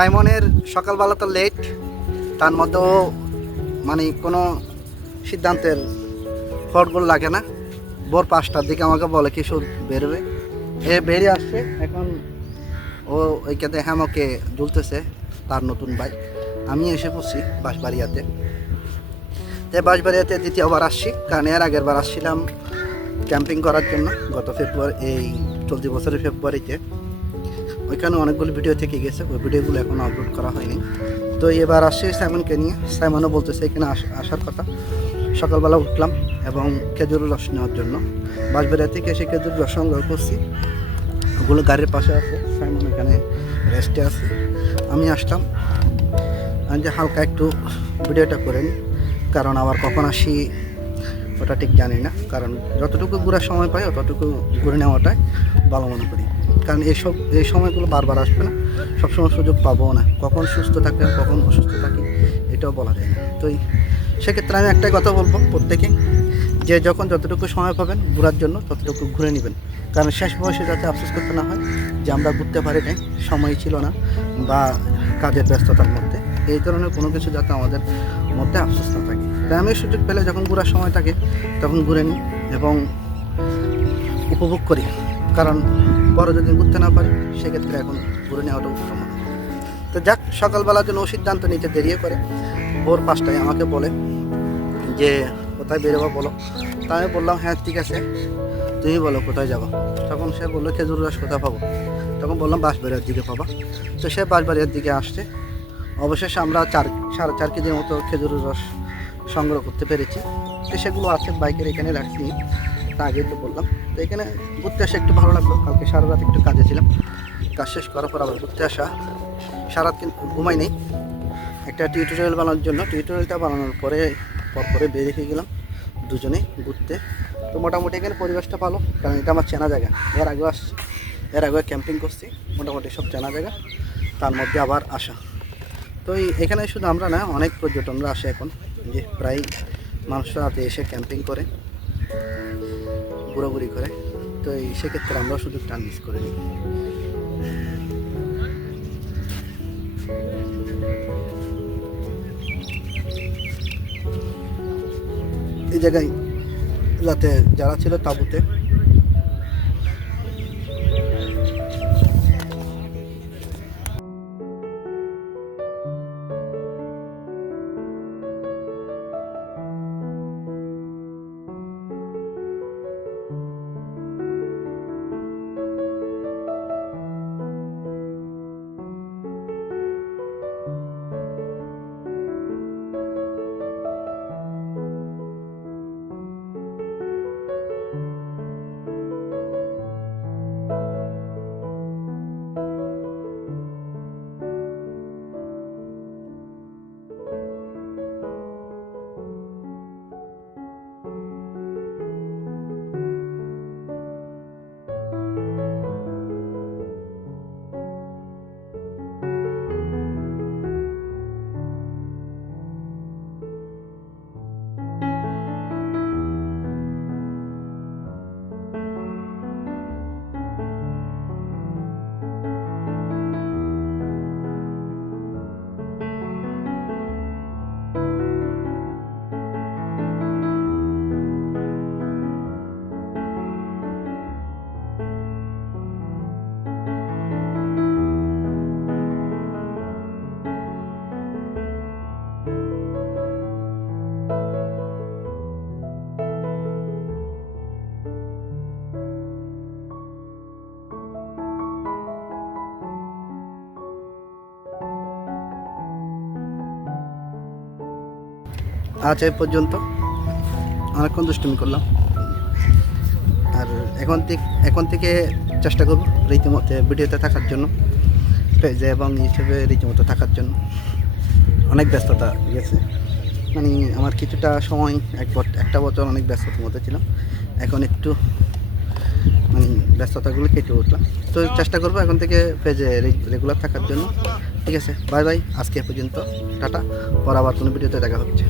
সাইমনের সকালবেলা তো লেট তার মধ্যেও মানে কোনো সিদ্ধান্তের ফটগোল লাগে না। ভোর পাঁচটার দিকে আমাকে বলে কিছু বেরোবে। এ বেরিয়ে আসছে। এখন ও ওইখানে হ্যামকে ঝুলতেছে তার নতুন বাইক আমি এসে পড়ছি বাঁশবাড়িয়াতে। তো বাঁশবাড়িয়াতে দ্বিতীয়বার আসছি, কারণ এর আগের বার আসছিলাম ক্যাম্পিং করার জন্য গত ফেব্রুয়ারি, এই চলতি বছরের ফেব্রুয়ারিতে। ওইখানে অনেকগুলো ভিডিও থেকে গেছে, ওই ভিডিওগুলো এখন আপলোড করা হয়নি। তো এবার আসছি সাইমনকে নিয়ে। সাইমনও বলতেছে এখানে আস- আসার কথা। সকালবেলা উঠলাম এবং খেজুর রস নেওয়ার জন্য। বাঁশবেড়িয়া থেকে এসে খেজুর রস সংগ্রহ করছি। ওগুলো গাড়ির পাশে আছে। সাইমন এখানে রেস্টে আছে। আমি আসলাম। আমি যে হালকা একটু ভিডিওটা করে নিই। কারণ আবার কখন আসি ওটা ঠিক জানি না। কারণ যতটুকু ঘোরার সময় পাই ততটুকু ঘুরে নেওয়াটাই ভালো মনে করি। কারণ এইসব এই সময়গুলো বারবার আসবে না। সবসময় সুযোগ পাবো না। কখন সুস্থ থাকবে, কখন অসুস্থ থাকি, এটাও বলা যায় না। তো সেক্ষেত্রে আমি একটাই কথা বলব প্রত্যেকে, যে যখন যতটুকু সময় পাবেন ঘোরার জন্য, ততটুকু ঘুরে নেবেন। কারণ শেষ বয়সে যাতে আফসোস করতে না হয়, যে আমরা ঘুরতে পারি নাই, সময় ছিল না, বা কাজের ব্যস্ততার মধ্যে। এই ধরনের কোনো কিছু যাতে আমাদের মধ্যে আফসোস না থাকে। তাই আমি সুযোগ পেলে যখন ঘোরার সময় থাকে, তখন ঘুরে নিই এবং উপভোগ করি। কারণ বড় যদি উঠতে না পারি, সেক্ষেত্রে এখন ঘুরে নেওয়াটা উত্তম তো যাক সকালবেলা যেন ও সিদ্ধান্ত নিতে দেরিয়ে করে। ভোর পাঁচটায় আমাকে বলে যে, কোথায় বেরোবো বলো? তা আমি বললাম হ্যাঁ ঠিক আছে। তুমি বলো, কোথায় যাব? তখন সে বলল, খেজুর রস কোথায় পাবো? তখন বললাম বাঁশবাড়িয়ার দিকে পাবা। তো সে বাঁশবাড়িয়ার দিকে আসছে। অবশেষে আমরা চার, সাড়ে চার কেজির মতো খেজুরের রস সংগ্রহ করতে পেরেছি। তো সেগুলো আছে বাইকের এখানে রাখছি। তা আগেই তো বললাম। তো এখানে ঘুরতে আসা একটু ভালো লাগল। কালকে সারা রাত একটু কাজে ছিলাম। কাজ শেষ করার পর আবার ঘুরতে আসা। সারা রাত কিন্তু ঘুমাই নেই। একটা টিউটোরিয়াল বানানোর জন্য। টিউটোরিয়ালটা বানানোর পরে পরে বেরিয়ে হয়ে গেলাম দুজনে ঘুরতে। তো মোটামুটি এখানে পরিবেশটা ভালো। কারণ এটা আমার চেনা জায়গা। এর আগেও আসছি এর আগে ক্যাম্পিং করছি। মোটামুটি সব চেনা জায়গা। তার মধ্যে আবার আসা। তো এখানে শুধু আমরা না, অনেক পর্যটনরা আসে এখন। যে প্রায় মানুষরা রাতে এসে ক্যাম্পিং করে। ঘোরাঘুরি করে। তো এই সেক্ষেত্রে আমরা সুযোগটা মিস করে নিই। এই জায়গায় যাতে যারা ছিল তাঁবুতে আজ এই পর্যন্ত অনেকক্ষণ দুষ্টুমি করলাম। আর এখন থেকে এখন থেকে চেষ্টা করব রীতিমতো ভিডিওতে থাকার জন্য, পেজে এবং ইউটিউবে রীতিমতো থাকার জন্য। অনেক ব্যস্ততা গেছে। মানে আমার কিছুটা সময়, এক একটা বছর অনেক ব্যস্ততার মধ্যে ছিলাম। এখন একটু মানে ব্যস্ততাগুলো কেটে উঠলাম। তো চেষ্টা করব এখন থেকে পেজে রেগুলার থাকার জন্য। ঠিক আছে, বাই বাই, আজকে পর্যন্ত, টাটা। পর আবার কোনো ভিডিওতে দেখা হচ্ছে।